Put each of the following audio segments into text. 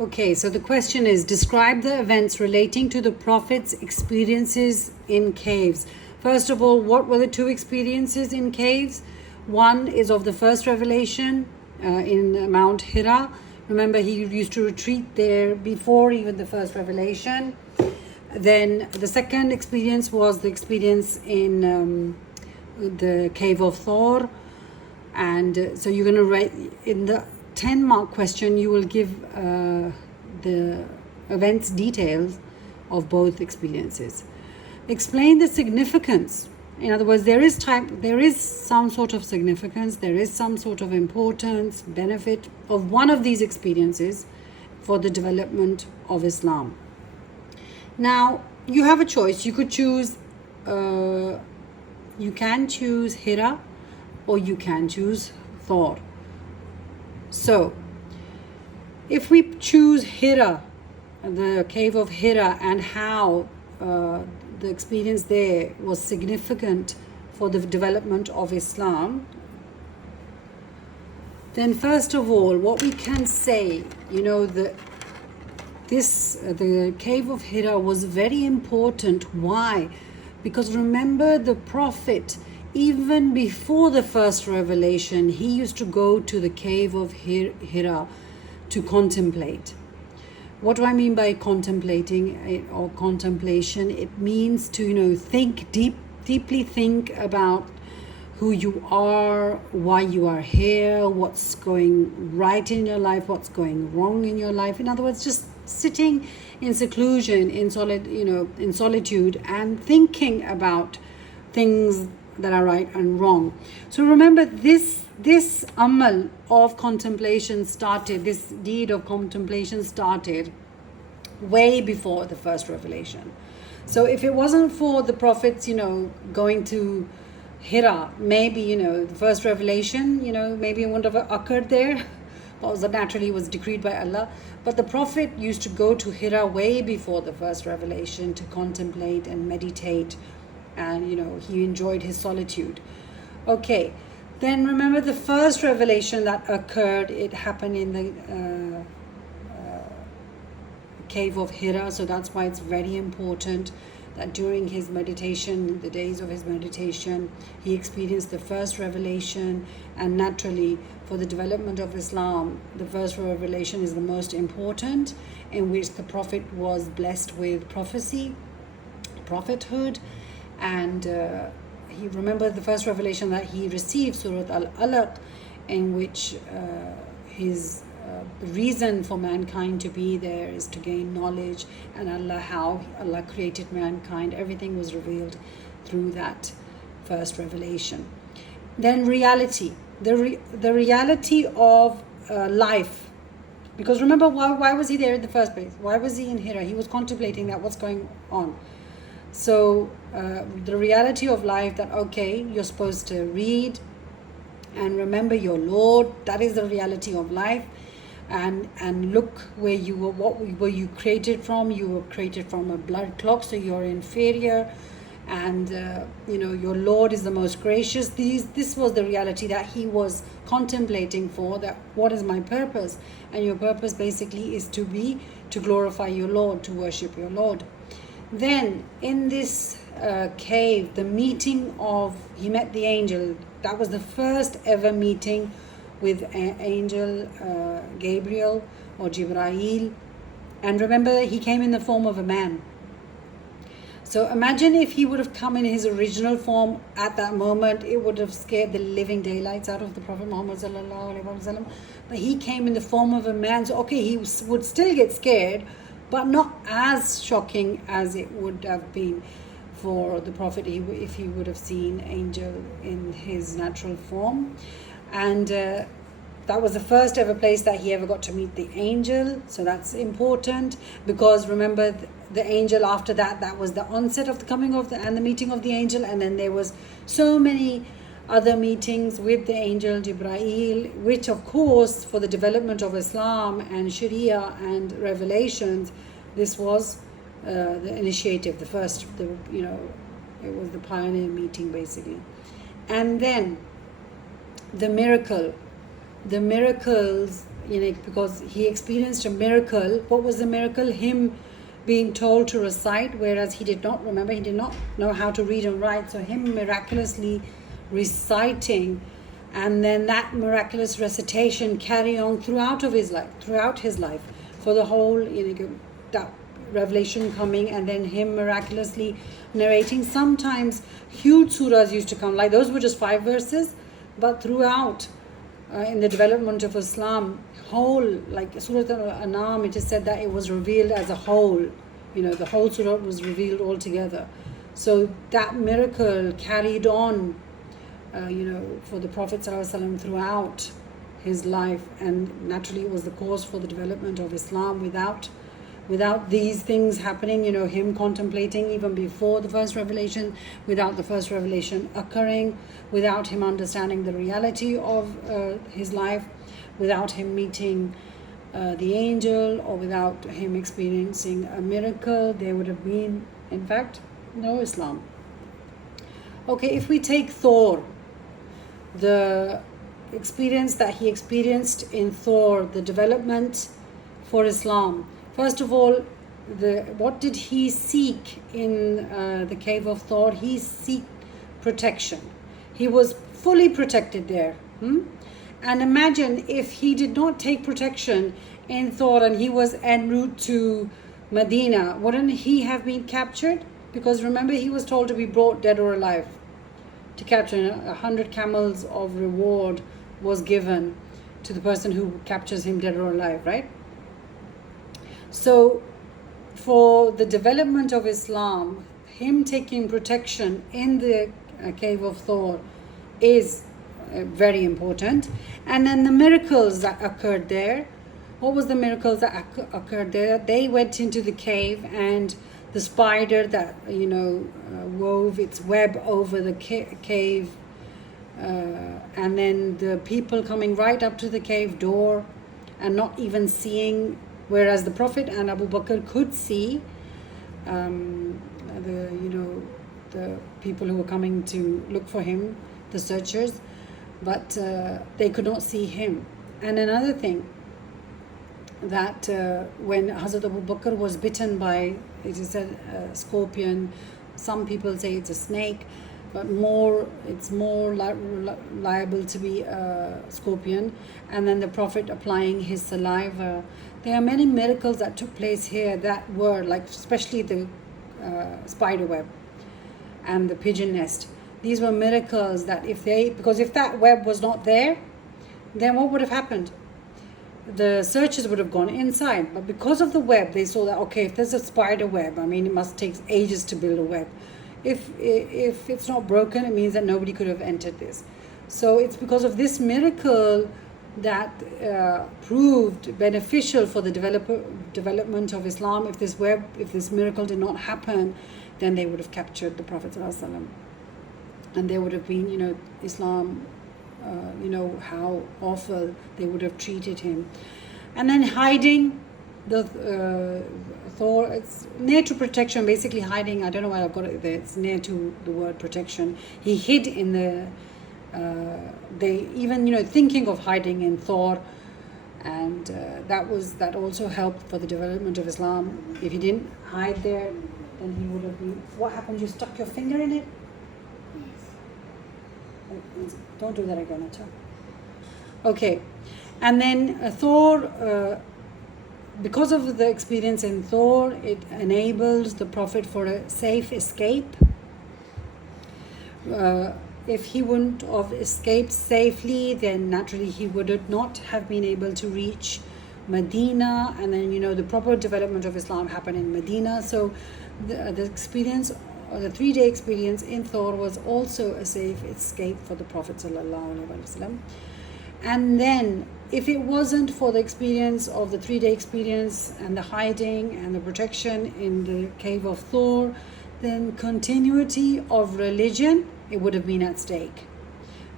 Okay, so the question is, describe the events relating to the Prophet's experiences in caves. First of all, what were the two experiences in caves? One is of the first revelation in Mount Hira. Remember, he used to retreat there before even the first revelation. Then the second experience was the experience in the cave of Thor. And so you're going to write in the 10-mark question, you will give the events details of both experiences. Explain the significance. In other words, there is some sort of significance, there is some sort of importance, benefit of one of these experiences for the development of Islam. Now, you have a choice. You could choose, you can choose Hira or you can choose Thor. So, if we choose Hira, the cave of Hira, and how the experience there was significant for the development of Islam, then first of all, what we can say, the cave of Hira was very important. Why? Because remember, the Prophet, even before the first revelation, he used to go to the cave of Hira to contemplate. What do I mean by contemplating or contemplation? It means to, think deeply think about who you are, why you are here, what's going right in your life, what's going wrong in your life. In other words, just sitting in seclusion, in solitude, and thinking about things that are right and wrong. So remember, this amal of contemplation started, this deed of contemplation started way before the first revelation. So if it wasn't for the prophets, going to Hira, maybe, the first revelation, maybe it wouldn't have occurred there. That naturally was decreed by Allah. But the Prophet used to go to Hira way before the first revelation to contemplate and meditate. And, he enjoyed his solitude. Okay, then remember the first revelation that occurred, it happened in the cave of Hira. So that's why it's very important that during his meditation, the days of his meditation, he experienced the first revelation. And naturally, for the development of Islam, the first revelation is the most important, in which the Prophet was blessed with prophecy, prophethood. And he remembered the first revelation that he received, Surah Al-Alaq, in which the reason for mankind to be there is to gain knowledge, and how Allah created mankind. Everything was revealed through that first revelation. Then reality, the reality of life. Because remember, why was he there in the first place? Why was he in Hira? He was contemplating that what's going on. So the reality of life, that okay, you're supposed to read and remember your Lord. That is the reality of life. And look where you were, what were you created from? You were created from a blood clot, so you're inferior. And your Lord is the most gracious. This was the reality that he was contemplating for, that what is my purpose? And your purpose basically is to glorify your Lord, to worship your Lord. Then in this cave, he met the angel. That was the first ever meeting with angel Gabriel or Jibrail. And remember, he came in the form of a man. So imagine if he would have come in his original form at that moment, it would have scared the living daylights out of the Prophet Muhammad sallallahu alaihi wasallam. But he came in the form of a man. So okay, he would still get scared, but not as shocking as it would have been for the Prophet if he would have seen angel in his natural form. And that was the first ever place that he ever got to meet the angel. So that's important, because remember, the angel after that was the onset of the coming of and the meeting of the angel. And then there was so many other meetings with the angel Jibrail, which of course for the development of Islam and Sharia and revelations, this was the initiative, the first, it was the pioneer meeting basically. And then the miracles, because he experienced a miracle. What was the miracle? Him being told to recite, whereas he did not remember, he did not know how to read and write. So him miraculously reciting, and then that miraculous recitation carry on throughout his life, for the whole, that revelation coming, and then him miraculously narrating. Sometimes huge surahs used to come, like those were just 5 verses, but throughout in the development of Islam, whole, like Surah Al-An'am, it is said that it was revealed as a whole, the whole surah was revealed all together. So that miracle carried on, for the Prophet ﷺ throughout his life, and naturally it was the cause for the development of Islam. Without these things happening, him contemplating even before the first revelation, without the first revelation occurring, without him understanding the reality of his life, without him meeting the angel, or without him experiencing a miracle, there would have been, in fact, no Islam. Okay, if we take Thor, the experience that he experienced in Thor, the development for Islam. First of all, what did he seek in the cave of Thor? He seeked protection. He was fully protected there. And imagine if he did not take protection in Thor and he was en route to Medina, wouldn't he have been captured? Because remember, he was told to be brought dead or alive to capture. 100 camels of reward was given to the person who captures him dead or alive, right? So for the development of Islam, him taking protection in the cave of Thor is very important. And then the miracles that occurred there. What was the miracles that occurred there? They went into the cave, and the spider that wove its web over the cave, and then the people coming right up to the cave door and not even seeing, whereas the Prophet and Abu Bakr could see the people who were coming to look for him, the searchers, but they could not see him. And another thing, that when Hazrat Abu Bakr was bitten by, it is a scorpion, some people say it's a snake, but it's more liable to be a scorpion, and then the Prophet applying his saliva. There are many miracles that took place here that were like, especially the spider web and the pigeon nest. These were miracles that because if that web was not there, then what would have happened? The searchers would have gone inside, but because of the web, they saw that, okay, if there's a spider web, it must take ages to build a web. If it's not broken, it means that nobody could have entered this. So it's because of this miracle that proved beneficial for the development of Islam. If this miracle did not happen, then they would have captured the Prophet ﷺ, and there would have been, Islam, how awful they would have treated him. And then hiding, the Thor, it's near to protection, basically hiding. I don't know why I've got it there. It's near to the word protection. He hid in the thinking of hiding in Thor, and that also helped for the development of Islam. If he didn't hide there, then he would have been. What happened? You stuck your finger in it? Don't do that again at all. Okay, and then Thor, because of the experience in Thor, it enables the Prophet for a safe escape. If he wouldn't have escaped safely, then naturally he would not have been able to reach Medina, and then the proper development of Islam happened in Medina. So the experience, or the 3-day experience in Thor, was also a safe escape for the Prophet ﷺ. And then if it wasn't for the experience of the 3-day experience and the hiding and the protection in the cave of Thor, then continuity of religion, it would have been at stake,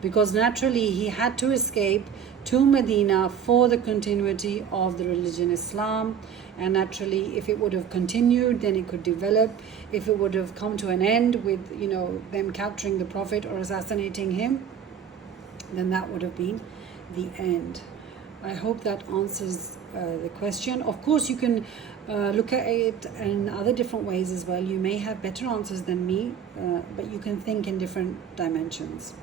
because naturally he had to escape to Medina for the continuity of the religion Islam. And naturally, if it would have continued, then it could develop. If it would have come to an end with them capturing the Prophet or assassinating him, then that would have been the end. I hope that answers the question. Of course, you can look at it in other different ways as well. You may have better answers than me, but you can think in different dimensions.